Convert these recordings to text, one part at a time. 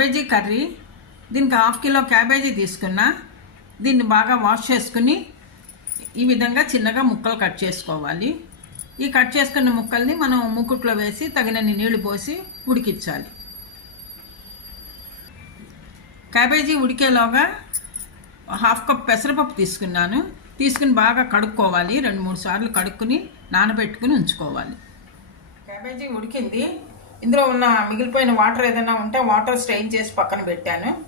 Cabbage curry దీనికి half kilo cabbage తీసుకున్నా దీన్ని బాగా వాష్ చేసుకుని ఈ విధంగా చిన్నగా ముక్కలు కట్ చేసుకోవాలి. ఈ కట్ చేసుకున్న ముక్కల్ని మనం ముక్కుట్లో వేసి తగినన్ని నీళ్ళు పోసి ఉడికించాలి. క్యాబేజీ ఉడికేలోగా హాఫ్ కప్ పెసరపప్పు తీసుకున్నాను. తీసుకుని బాగా కడుక్కోవాలి. రెండు మూడు సార్లు కడుక్కుని నానబెట్టుకుని ఉంచుకోవాలి. క్యాబేజీ ఉడికింది. ఇందులో ఉన్న మిగిలిపోయిన వాటర్ ఏదైనా ఉంటే వాటర్ స్ట్రెయిన్ చేసి పక్కన పెట్టాను.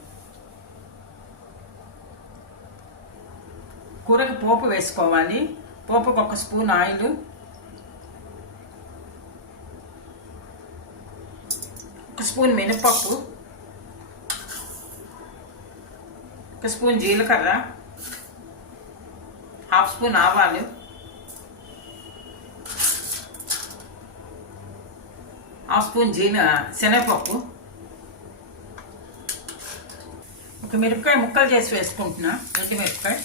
కూరకి పోపు వేసుకోవాలి. పోపుకు ఒక స్పూన్ ఆయిల్. ఒక స్పూన్ మినపప్పు. ఒక స్పూన్ జీలకర్ర. హాఫ్ స్పూన్ ఆవాలు. హాఫ్ స్పూన్ జీన శనగపప్పు. ఒక మిరపకాయ ముక్కలు చేసి వేసుకుంటున్నా రెండు మిరపకాయ.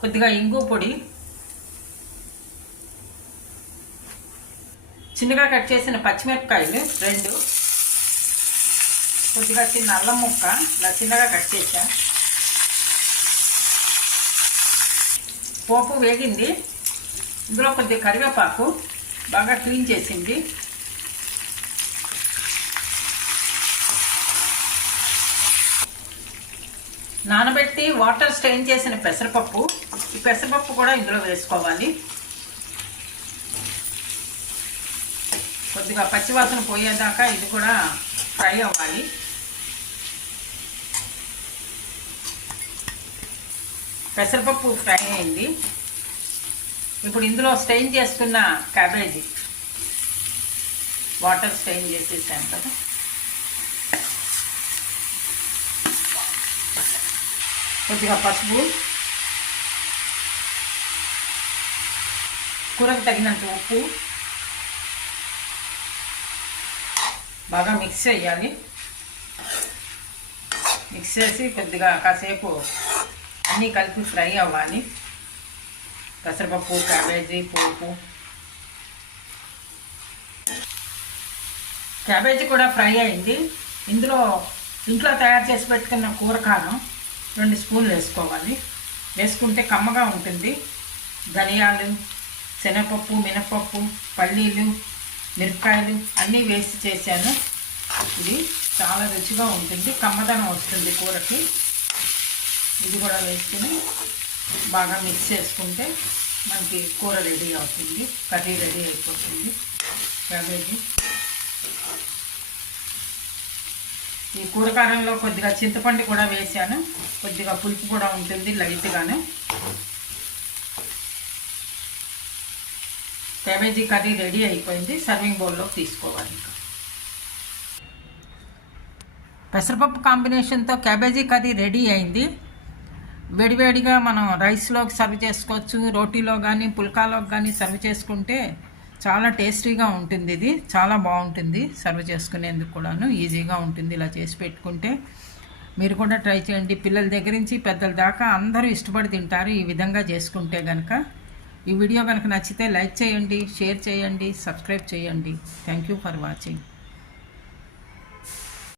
కొద్దిగా ఇంగు పొడి. చిన్నగా కట్ చేసిన పచ్చిమిరపకాయలు రెండు. కొద్దిగా చిన్న అల్లం ముక్క ఇలా చిన్నగా కట్ చేసా పోపు వేగింది. ఇందులో కొద్దిగా కరివేపాకు బాగా క్లీన్ చేసింది. నానబెట్టి వాటర్ స్ట్రెయిన్ చేసిన పెసరపప్పు. ఈ పెసరపప్పు కూడా ఇందులో వేసుకోవాలి. కొద్దిగా పచ్చివాసన పోయేదాకా ఇది కూడా ఫ్రై అవ్వాలి. పెసరపప్పు ఫ్రై అయింది. ఇప్పుడు ఇందులో స్టెయిన్ చేసుకున్న క్యాబేజీ. వాటర్ స్టెయిన్ చేసేసాను కదా. కొద్దిగా పసుపు. కూరకు తగినంత ఉప్పు. బాగా మిక్స్ చేయాలి. మిక్స్ చేసి కొద్దిగా కాసేపు అన్నీ కలిపి ఫ్రై అవ్వాలి. పెసరపప్పు క్యాబేజీ పోపు. క్యాబేజీ కూడా ఫ్రై అయింది. ఇందులో ఇంట్లో తయారు చేసి పెట్టుకున్న కూరకారం రెండు స్పూన్లు వేసుకోవాలి. వేసుకుంటే కమ్మగా ఉంటుంది. ధనియాలు శనగపప్పు మినపప్పు పల్లీలు మిరపకాయలు అన్నీ వేసి చేశాను. ఇది చాలా రుచిగా ఉంటుంది. కమ్మదనం వస్తుంది కూరకి. ఇది కూడా వేసుకుని బాగా మిక్స్ చేసుకుంటే మనకి కూర రెడీ అవుతుంది కర్రీ రెడీ అయిపోతుంది. క్యాబేజీ. ఈ కూరకారంలో కొద్దిగా చింతపండు కూడా వేసాను. కొద్దిగా పులుపు కూడా ఉంటుంది లైట్గాను. క్యాబేజీ కర్రీ రెడీ అయిపోయింది. సర్వింగ్ బౌల్లోకి తీసుకోవాలి ఇంకా. పెసరపప్పు కాంబినేషన్తో క్యాబేజీ కర్రీ రెడీ అయింది. వేడివేడిగా మనం రైస్లోకి సర్వ్ చేసుకోవచ్చు రోటీలో కానీ పుల్కాలోకి కానీ సర్వ్ చేసుకుంటే చాలా టేస్టీగా ఉంటుంది ఇది. చాలా బాగుంటుంది సర్వ్ చేసుకునేందుకు కూడాను. ఈజీగా ఉంటుంది ఇలా చేసి పెట్టుకుంటే. మీరు కూడా ట్రై చేయండి. పిల్లల దగ్గర నుంచి పెద్దల దాకా అందరూ ఇష్టపడి తింటారు ఈ విధంగా చేసుకుంటే కనుక ఈ వీడియో కనుక నచ్చితే లైక్ చేయండి షేర్ చేయండి సబ్స్క్రైబ్ చేయండి. Thank you for watching.